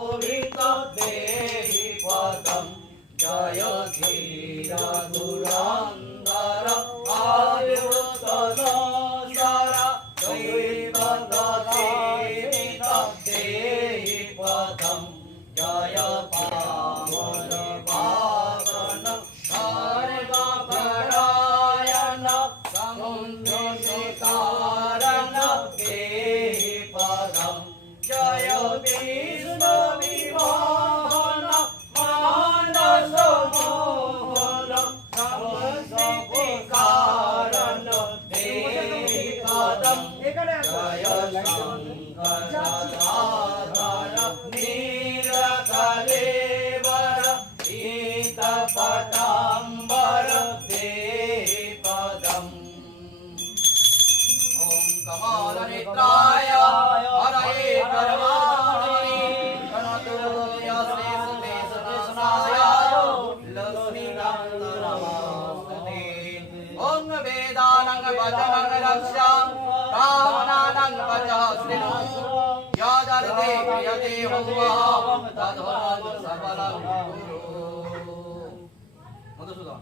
देहि पदं जय धीर धुरंधर आयुधधर दैवदत्तेन देहि पदं जय पावन पावन सर्वपरायण समुद्रकारण देहि पदं जय विष्णु विवाहन मानस मोहन समस्तिकारण देहि पदं जय शंकर साधन नीलकलेवर पीतपटाम्बर देहि पदम् ओम कमलनेत्राय हरये परमात्मने गणतोऽयश्रेष्ठेशनाय लक्ष्मीकान्तनमस्ते ओम वेदानं वचनं रक्षां ब्राह्मणानं वचः शृणु यदर्थे क्रियते हुवः तद्वद सबलं कुरु मधुसूदन